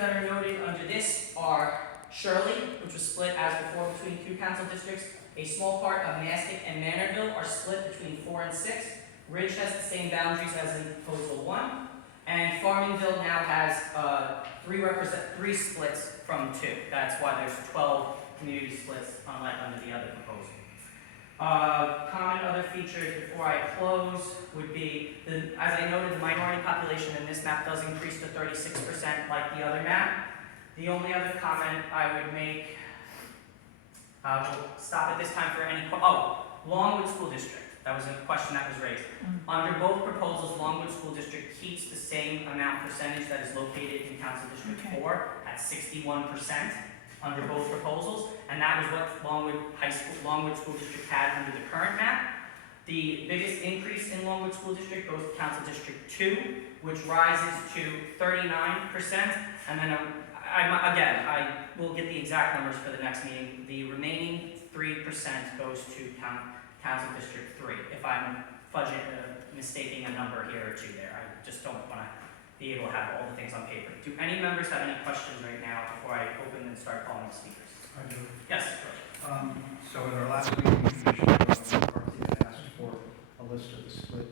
that are noted under this are Shirley, which was split as before between 2 council districts. A small part of Mastic and Manorville are split between 4 and 6. Ridge has the same boundaries as in proposal 1. And Farmingville now has 3 splits from 2. That's why there's 12 community splits unlike under the other proposal. Common other features before I close would be, as I noted, the minority population in this map does increase to 36% like the other map. The only other comment I would make, we'll stop at this time for any, Longwood School District. That was a question that was raised. Under both proposals, Longwood School District keeps the same amount percentage that is located in Council District 4 at 61% under both proposals, and that was what Longwood School District had under the current map. The biggest increase in Longwood School District goes to Council District 2, which rises to 39%, and then I will get the exact numbers for the next meeting. The remaining 3% goes to Council District 3. If I'm mistaking a number here or two there, I just don't want to be able to have all the things on paper. Do any members have any questions right now before I open and start calling the speakers? I do. Yes. So in our last meeting, Commissioner Garcia asked for a list of the split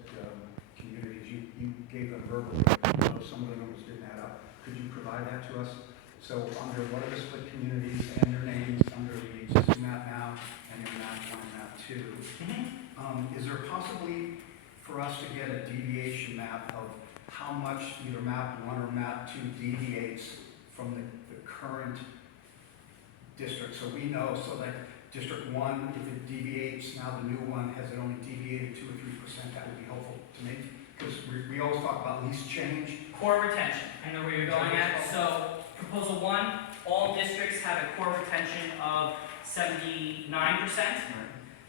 communities. You gave them verbally, though some of the numbers didn't add up. Could you provide that to us? So under what are the split communities and their names under the existing map now and your map 1 and map 2? Is there possibly for us to get a deviation map of how much either map 1 or map 2 deviates from the current district? So we know, so that District 1, if it deviates, now the new one has it only deviated 2 or 3%, that would be helpful to me. Because we always talk about least change. Core retention, I know where you're going at. So proposal 1, all districts have a core retention of 79%.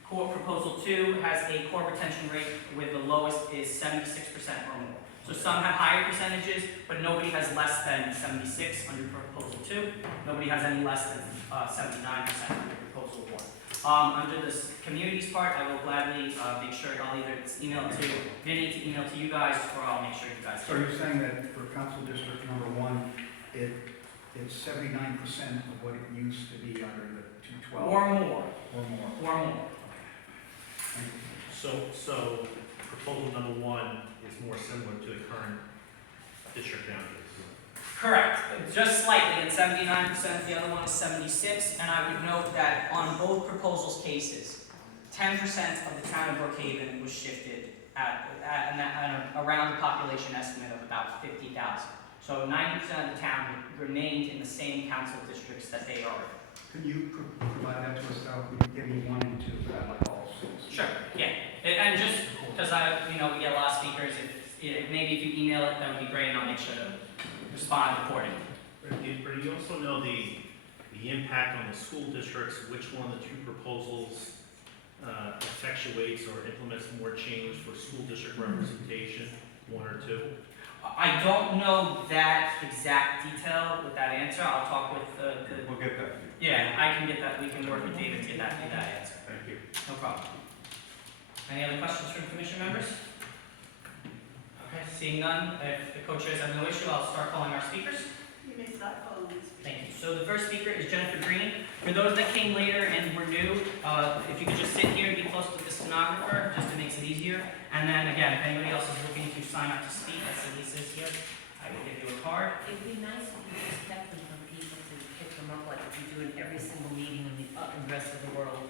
Core proposal 2 has a core retention rate with the lowest is 76% or more. So some have higher percentages, but nobody has less than 76 under proposal 2. Nobody has any less than 79% under proposal 1. Under this communities part, I will gladly make sure I'll either email to Vinny to email to you guys, or I'll make sure you guys. So you're saying that for Council District number 1, it's 79% of what it used to be under the 212? Or more. Or more. Or more. So proposal number 1 is more similar to the current district boundaries. Correct, just slightly at 79%, the other one is 76, and I would note that on both proposals cases, 10% of the town of Brookhaven was shifted at around the population estimate of about 50,000. So 90% of the town remained in the same council districts that they are in. Can you provide that to us now? We can give me 1 and 2 for that, like all schools. Sure, yeah. And just because we get a lot of speakers, maybe if you email it, that would be great, and I'll make sure to respond accordingly. But you also know the impact on the school districts, which one of the 2 proposals effectuates or implements more change for school district representation, 1 or 2? I don't know that exact detail with that answer. I'll talk with We'll get that. Yeah, I can get that. We can work with David to get that answer. Thank you. No problem. Any other questions from commission members? Okay, seeing none, if the co-chairs have no issue, I'll start calling our speakers. You may start calling these. Thank you. So the first speaker is Jennifer Green. For those that came later and were new, if you could just sit here and be close to the stenographer, just to make it easier. And then again, if anybody else is looking to sign up to speak, as Elise is here, I will give you a card. It'd be nice if you just kept them from people to pick them up like you do in every single meeting in the rest of the world.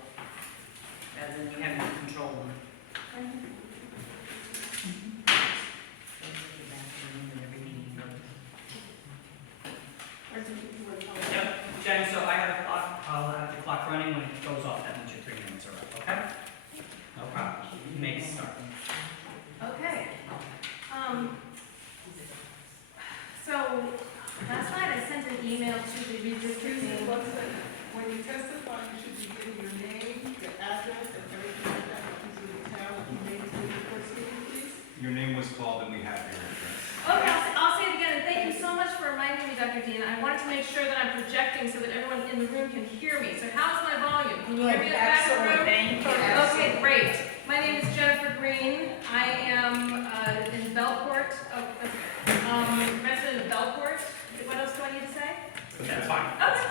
As in you have to control them. Yep, Jen, so I have a clock. I'll have the clock running when it goes off. That means your 3 minutes are up, okay? No problem. You may start. Okay. So last night I sent an email to the redistricting. When you testify, you should be giving your name, your address, and everything like that, because of the town, and your name is in the first meeting, please. Your name was called and we have your address. Okay, I'll say it again, and thank you so much for reminding me, Dr. Dean. I wanted to make sure that I'm projecting so that everyone in the room can hear me. So how's my volume? Can you hear me in the back of the room? Thank you. Okay, great. My name is Jennifer Green. I am in Bellport. Oh, that's okay. Resident of Bellport. What else do I need to say? fine. Okay.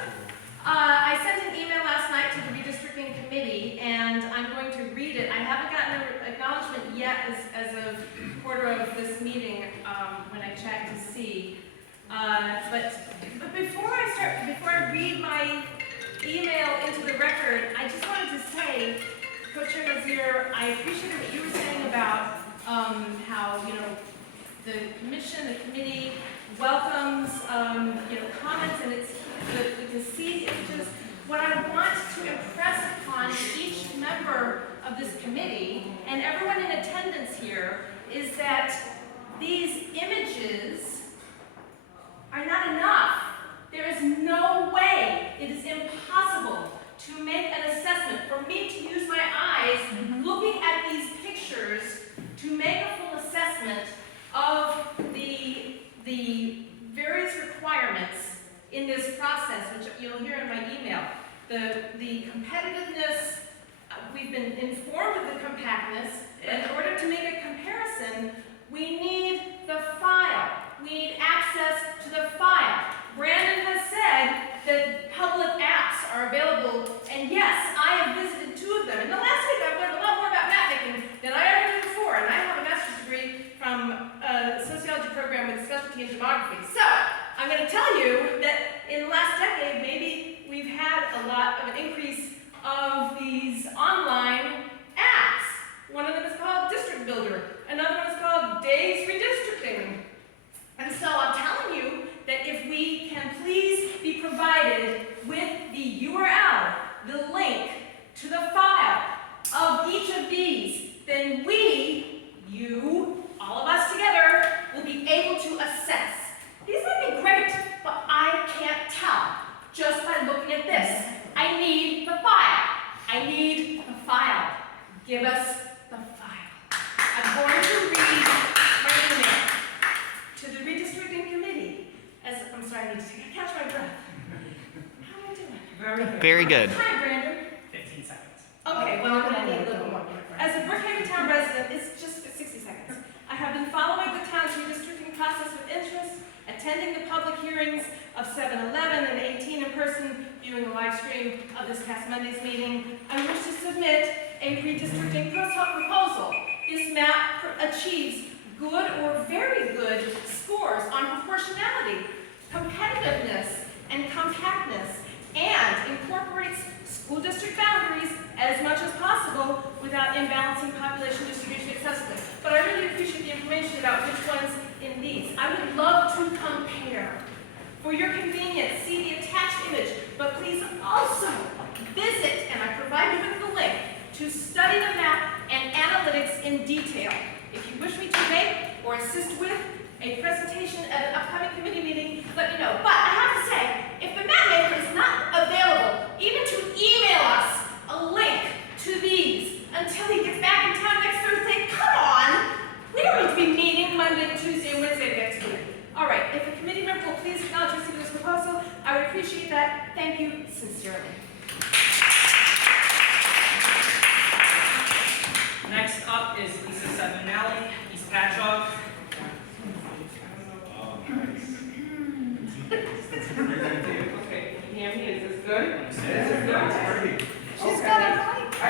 I sent an email last night to the redistricting committee, and I'm going to read it. I haven't gotten an acknowledgement yet as of quarter of this meeting, when I checked to see. But before I read my email into the record, I just wanted to say, Co-Chair Nazir, I appreciated what you were saying about how, the commission, the committee welcomes, comments, and it's the see images. What I want to impress upon each member of this committee and everyone in attendance here is that these images are not enough. There is no way, it is impossible to make an assessment, for me to use my eyes looking at these pictures to make a full assessment of the various requirements in this process, which you'll hear in my email. The competitiveness, we've been informed of the compactness. In order to make a comparison, we need the file. We need access to the file. Brandon has said that public apps are available, and yes, I have visited 2 of them. In the last week, I've learned a lot more about map making than I ever did before, and I have a master's degree from a sociology program with a specialty in demography. So, I'm going to tell you that in the last decade, maybe we've had a lot of an increase of these online apps. One of them is called District Builder. Another one is called Days Redistricting. And so I'm telling you that if we can please be provided with the URL, the link to the file of each of these, then we, you, all of us together, will be able to assess. These might be great, but I can't tell just by looking at this. I need the file. I need the file. Give us the file. I'm going to read my email to the redistricting committee. I'm sorry, I need to catch my breath. How am I doing? Very good. Hi, Brandon. 15 seconds. Okay, well, I'm going to need a little more. As a Brookhaven town resident, it's just 60 seconds. I have been following the town's redistricting process with interest, attending the public hearings of 7/11 and 18 in person, viewing the live stream of this past Monday's meeting. I wish to submit a redistricting proposal. This map achieves good or very good scores on proportionality, competitiveness, and compactness, and incorporates school district boundaries as much as possible without imbalancing population distribution excessively. But I really appreciate the information about which ones in these. I would love to compare. For your convenience, see the attached image, but please also visit, and I provide you with the link, to study the map and analytics in detail. If you wish me to make or assist with a presentation at an upcoming committee meeting, let me know. But I have to say, if the map maker is not available, even to email us a link to these until he gets back in town next Thursday, come on! We're going to be meeting Monday, Tuesday, and Wednesday next week. All right, if a committee member will please acknowledge receipt of this proposal, I would appreciate that. Thank you sincerely. Next up is Lisa Seminelli, East Patchogue. Okay, can you hear me? Is this good? She's got a mic. I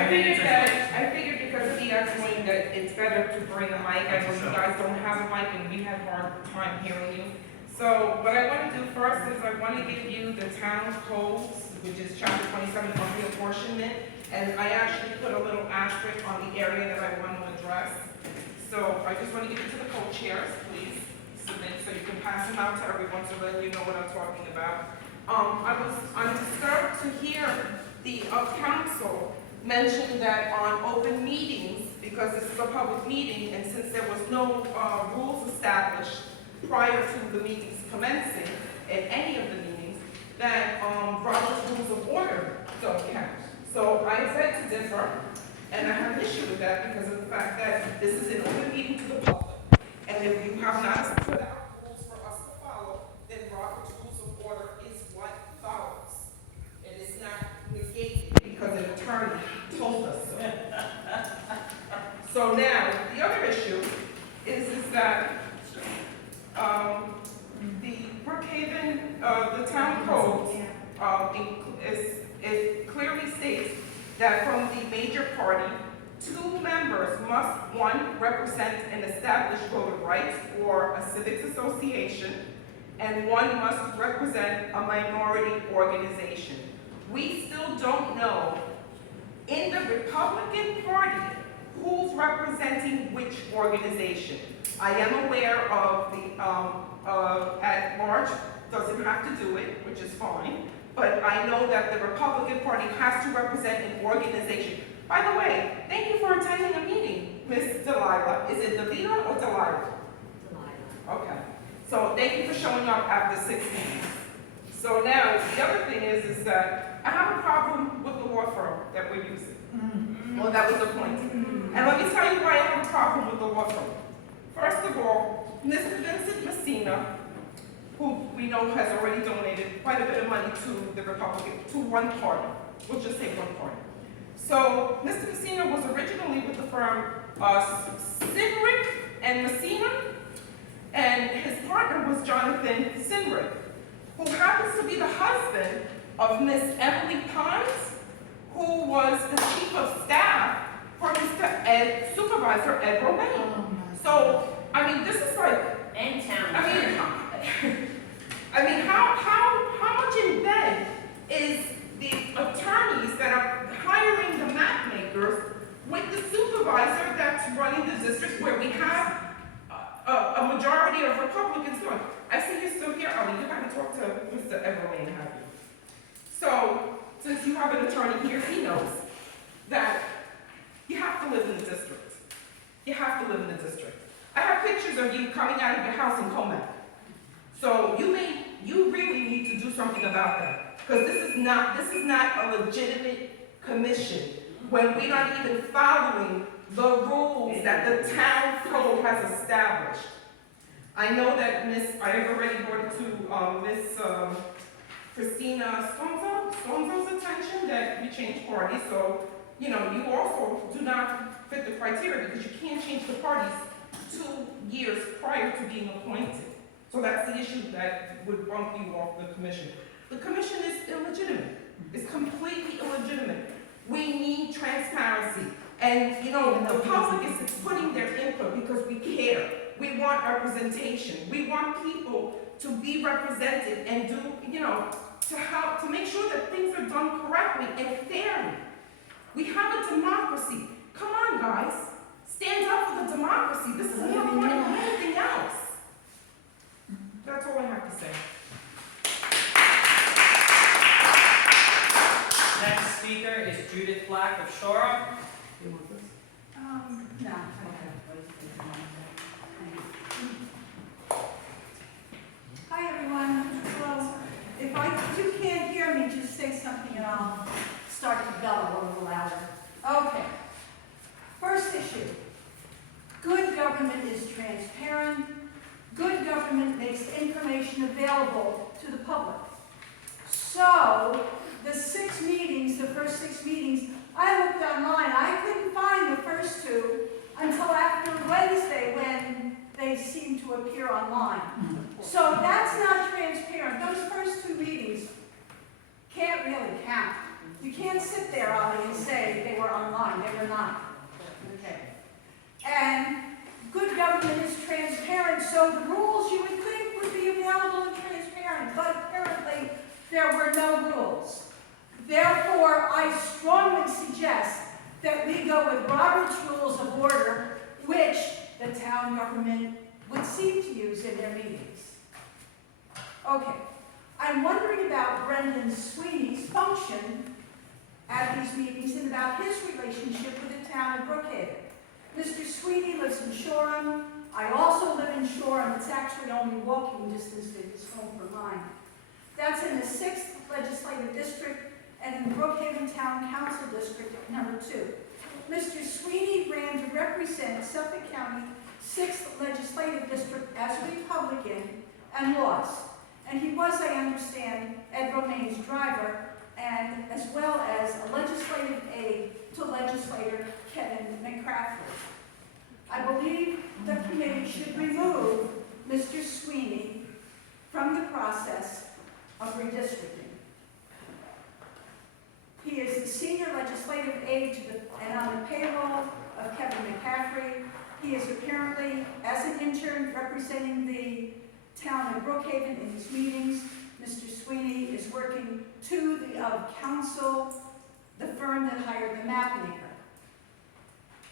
figured because he explained that it's better to bring a mic. I know you guys don't have a mic and we have a hard time hearing you. So what I want to do first is I want to give you the town codes, which is chapter 27 on reapportionment. And I actually put a little asterisk on the area that I want to address. So I just want to give it to the co-chairs, please submit so you can pass them out to everyone so that you know what I'm talking about. I'm disturbed to hear the council mention that on open meetings, because this is a public meeting, and since there was no rules established prior to the meetings commencing, at any of the meetings, that Robert's Rules of Order don't count. So I said to differ, and I have an issue with that because of the fact that this is an open meeting to the public. And if you have not put out rules for us to follow, then Robert's Rules of Order is what follows. It is not negated because an attorney told us so. So now, the other issue is that the Brookhaven the town code, it clearly states that from the major party, 2 members must, 1, represent an established voter rights or a civics association, and 1 must represent a minority organization. We still don't know in the Republican Party who's representing which organization. I am aware of the, at large, doesn't have to do it, which is fine, but I know that the Republican Party has to represent an organization. By the way, thank you for attending a meeting, Ms. Delilah. Is it Delina or Delilah? Okay. So thank you for showing up after 6 meetings. So now, the other thing is that I have a problem with the law firm that we're using. Well, that was appointed. And let me tell you why I have a problem with the law firm. First of all, Mr. Vincent Messina, who we know has already donated quite a bit of money to the Republican, to one party. We'll just say one party. So, Mr. Messina was originally with the firm Sinrick and Messina, and his partner was Jonathan Sinrick, who happens to be the husband of Miss Emily Pines, who was the chief of staff for Mr. Supervisor Ed Romaine. So, I mean, this is like, And town. I mean, how much in bed is the attorneys that are hiring the map makers with the supervisor that's running the districts where we have a majority of Republicans going? I see you're still here, Ali. You gotta talk to Mr. Everlane, have you? So, since you have an attorney here, he knows that you have to live in the district. You have to live in the district. I have pictures of you coming out of your house in Comac. So you really need to do something about that. Because this is not a legitimate commission when we're not even following the rules that the town code has established. I know that I have already brought it to Miss Christina Stonzo's attention that we changed parties. So, you know, you also do not fit the criteria because you can't change the parties 2 years prior to being appointed. So that's the issue that would bump you off the commission. The commission is illegitimate. It's completely illegitimate. We need transparency. And, you know, the public is putting their input because we care. We want representation. We want people to be represented and do, you know, to make sure that things are done correctly and fairly. We have a democracy. Come on, guys. Stand up for the democracy. This is more important than anything else. That's all I have to say. Next speaker is Judith Black of Shora. You want this? No. Hi, everyone. Well, if you can't hear me, just say something and I'll start to bellow a little louder. Okay. First issue. Good government is transparent. Good government makes information available to the public. So, the first 6 meetings, I looked online. I couldn't find the first 2 until after Wednesday when they seemed to appear online. So that's not transparent. Those first 2 meetings can't really count. You can't sit there, Ali, and say they were online. They were not. Okay. And good government is transparent, so the rules you would think would be available and transparent, but apparently there were no rules. Therefore, I strongly suggest that we go with Robert's Rules of Order, which the town government would seem to use in their meetings. Okay, I'm wondering about Brendan Sweeney's function at these meetings and about his relationship with the town of Brookhaven. Mr. Sweeney lives in Shoreham. I also live in Shoreham. It's actually only walking distance to his home from mine. That's in the 6th Legislative District and in the Brookhaven Town Council District number 2. Mr. Sweeney ran to represent Suffolk County 6th Legislative District as a Republican and lost. And he was, I understand, Ed Romaine's driver, and as well as a legislative aide to legislator Kevin McCraffrey. I believe the committee should remove Mr. Sweeney from the process redistricting. He is the senior legislative aide and on the payroll of Kevin McCaffrey. He is apparently, as an intern, representing the town of Brookhaven in these meetings. Mr. Sweeney is working to the council, the firm that hired the map maker.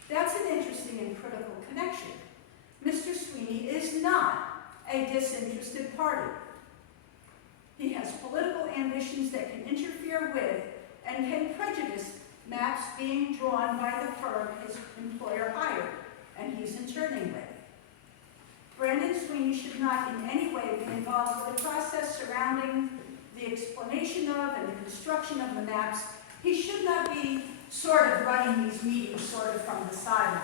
That's an interesting and critical connection. Mr. Sweeney is not a disinterested party. He has political ambitions that can interfere with and can prejudice maps being drawn by the firm his employer hired and he's interning with. Brandon Sweeney should not in any way be involved with the process surrounding the explanation of and the construction of the maps. He should not be sort of running these meetings sort of from the sideline.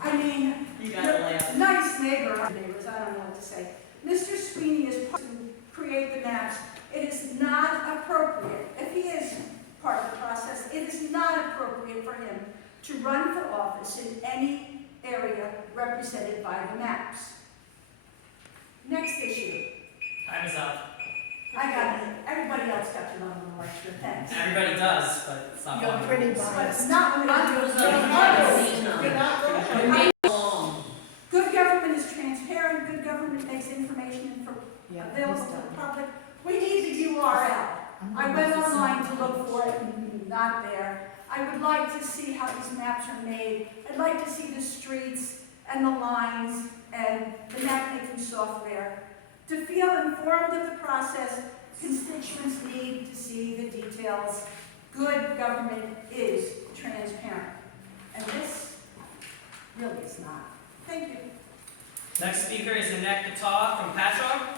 I mean, You gotta laugh. nice neighbors, I don't know what to say. Mr. Sweeney is part to create the maps. It is not appropriate, if he is part of the process, it is not appropriate for him to run for office in any area represented by the maps. Next issue. Time is up. I got it. Everybody else got your own little extra, thanks. Everybody does, but it's not You're fun. pretty biased. Not when I do it. You're not going to- Good government is transparent, good government makes information available to the public. We need the URL. I went online to look for it, not there. I would like to see how these maps are made. I'd like to see the streets and the lines and the map-making software. To feel informed of the process, constituents need to see the details. Good government is transparent. And this really is not. Thank you. Next speaker is Annette Katar from Patchogue.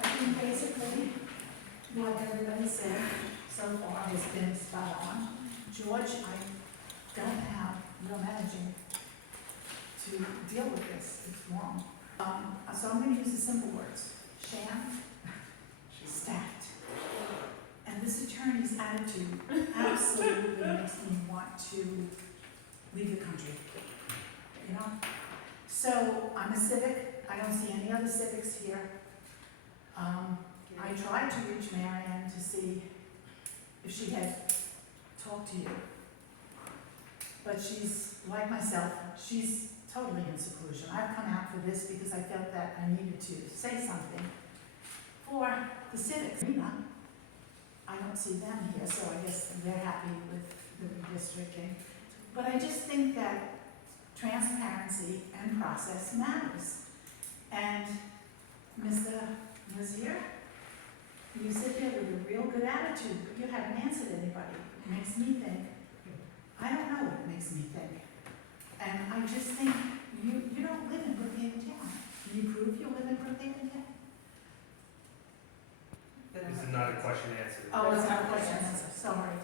I think basically what everybody said so far has been spot on. George, I don't have real managing to deal with this, it's wrong. So I'm gonna use the simple words, sham, stacked. And this attorney's attitude absolutely makes me want to leave the country, you know? So I'm a civic, I don't see any other civics here. I tried to reach Marianne to see if she had talked to you. But she's, like myself, she's totally in seclusion. I've come out for this because I felt that I needed to say something for the civics. I don't see them here, so I guess they're happy with the redistricting. But I just think that transparency and process matters. And Mr. Nazir, you sit there with a real good attitude, but you haven't answered anybody. It makes me think, I don't know what it makes me think. And I just think, you don't live in Brookhaven town. Can you prove you live in Brookhaven town? This is not a question answered. Oh, it's not a question, answer, sorry.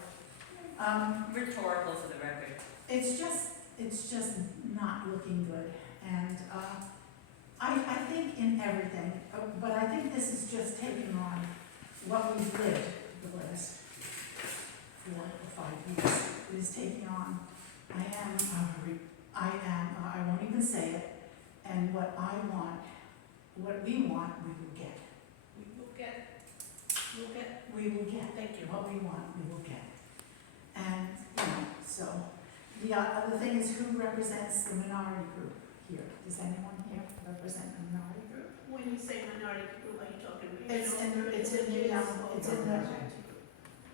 Rhetorical for the record. It's just not looking good. And, I think in everything, but I think this is just taking on what we've lived the last 4 or 5 years. It is taking on, I won't even say it, and what I want, what we want, we will get. We will get, thank you, what we want, we will get. And, so, the other thing is who represents the minority group here? Does anyone here represent the minority group? When you say minority group, are you talking It's in the,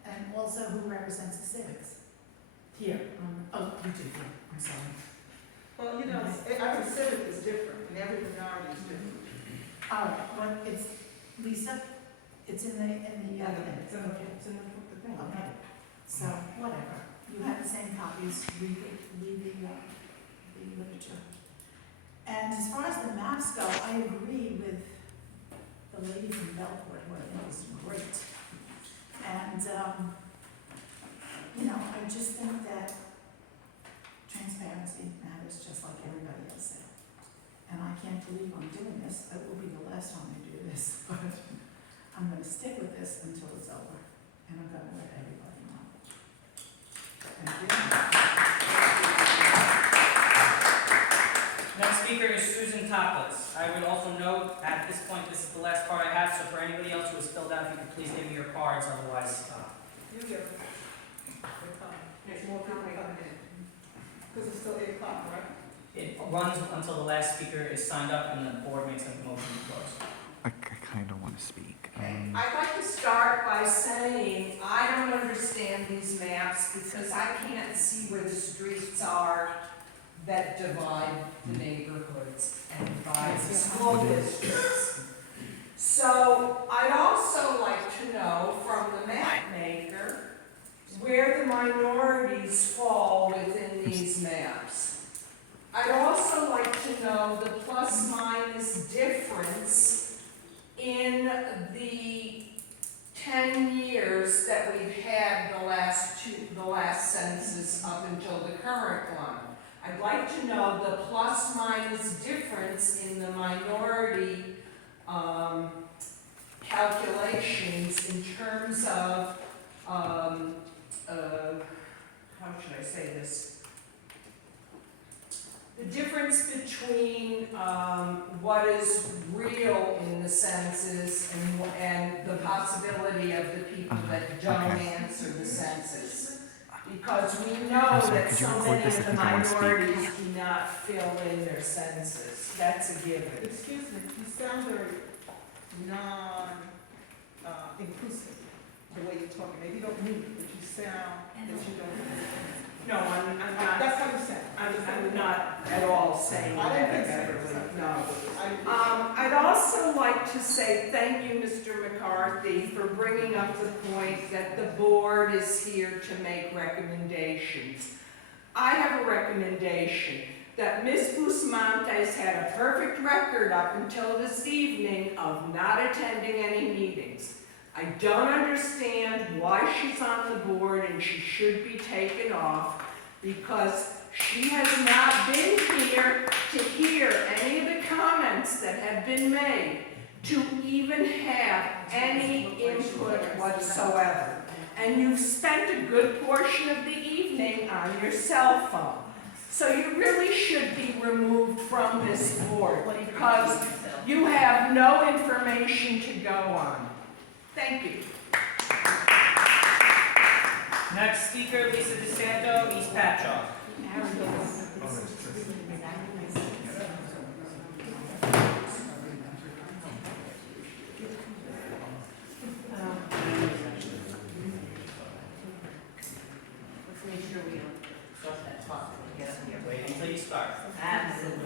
and also who represents the civics? Here, you do, here, I'm sorry. Well, every civic is different, and every minority is different. All right, but it's, Lisa, it's in the It's in the thing. Okay, so, whatever, you have the same copies, read the literature. And as far as the maps go, I agree with the lady from Belport, who I think is great. And, I just think that transparency matters just like everybody else said. And I can't believe I'm doing this, it will be the last time I do this, but I'm gonna stick with this until it's over, and I'm gonna let everybody know. topless. I would also note, at this point, this is the last card I have, so for anybody else who has filled out, if you could please give me your cards, otherwise, You do. There's more people coming in. Because it's still 8 o'clock, right? it runs until the last speaker is signed up and the board makes a motion to close. I kind of want to speak. I'd like to start by saying, I don't understand these maps because I can't see where the streets are that divide the neighborhoods and divide the school districts. So I'd also like to know from the map maker where the minorities fall within these maps. I'd also like to know the plus-minus difference in the 10 years that we've had the last census up until the current one. I'd like to know the plus-minus difference in the minority calculations in terms of, how should I say this? The difference between what is real in the census and the possibility of the people that don't answer the census. Because we know that so many of the minorities do not fill in their census. That's a given. Excuse me, you sound very inclusive, the way you're talking. Maybe you don't mean it, but you sound that you don't. No, I'm not. That's how you sound. I'm not at all saying I that, didn't think so. Beverly, no. I'd also like to say thank you, Mr. McCarthy, for bringing up the point that the board is here to make recommendations. I have a recommendation that Ms. Busmantes had a perfect record up until this evening of not attending any meetings. I don't understand why she's on the board and she should be taken off because she has not been here to hear any of the comments that have been made, to even have any input whatsoever. And you've spent a good portion of the evening on your cell phone. So you really should be removed from this board because you have no information to go on. Thank you. Next speaker, Lisa DeSanto, East Patchogue. Let's make sure we don't cross that clock when we get up here. Wait until you start. Absolutely.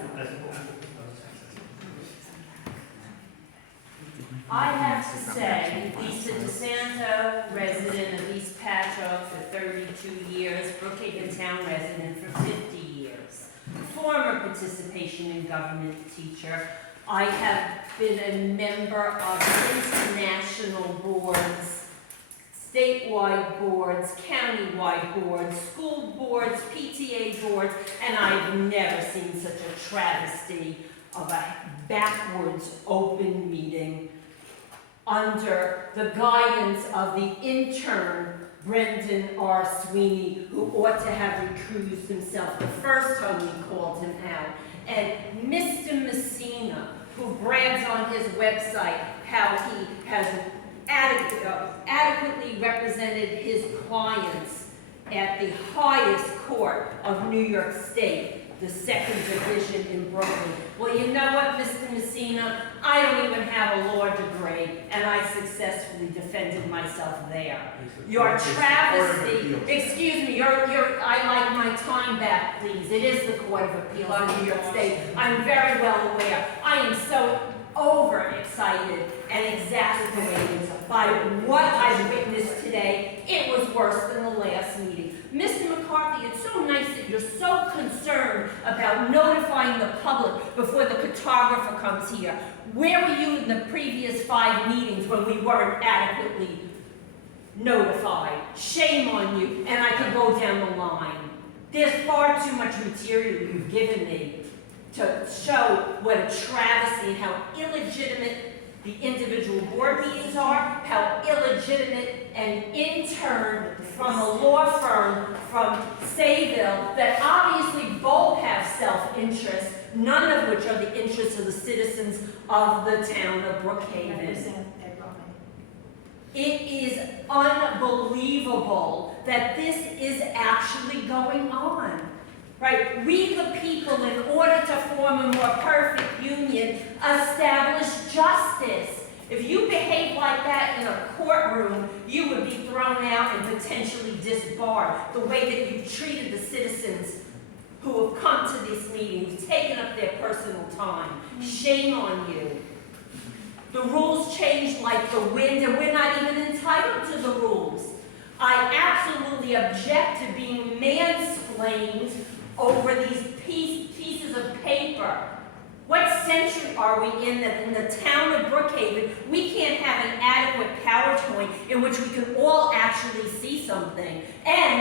I have to say, Lisa DeSanto, resident of East Patchogue for 32 years, Brookhaven Town resident for 50 years, former participation in government teacher. I have been a member of international boards, statewide boards, countywide boards, school boards, PTA boards, and I've never seen such a travesty of a backwards open meeting under the guidance of the intern, Brendan R. Sweeney, who ought to have recused himself the first time we called him out, and Mr. Messina, who brags on his website how he has adequately represented his clients at the highest court of New York State, the second division in Brooklyn. Well, you know what, Mr. Messina? I don't even have a law degree, and I successfully defended myself there. Your travesty, excuse me, I like my time back, please. It is the Court of Appeals in New York State. I'm very well aware. I am so overexcited and exasperated by what I've witnessed today. It was worse than the last meeting. Mr. McCarthy, it's so nice that you're so concerned about notifying the public before the cartographer comes here. Where were you in the previous 5 meetings when we weren't adequately notified? Shame on you, and I can go down the line. There's far too much material you've given me to show what a travesty and how illegitimate the individual board meetings are, how illegitimate an intern from a law firm from Sayville that obviously both have self-interest none of which are the interests of the citizens of the town of Brookhaven. Represent Ed Romney. It is unbelievable that this is actually going on. Right? We the people, in order to form a more perfect union, establish justice. If you behave like that in a courtroom, you would be thrown out and potentially disbarred. The way that you've treated the citizens who have come to this meeting, who've taken up their personal time. Shame on you. The rules change like the wind, and we're not even entitled to the rules. I absolutely object to being mansplained over these pieces of paper. What century are we in that in the town of Brookhaven, we can't have an adequate PowerPoint in which we can all actually see something? And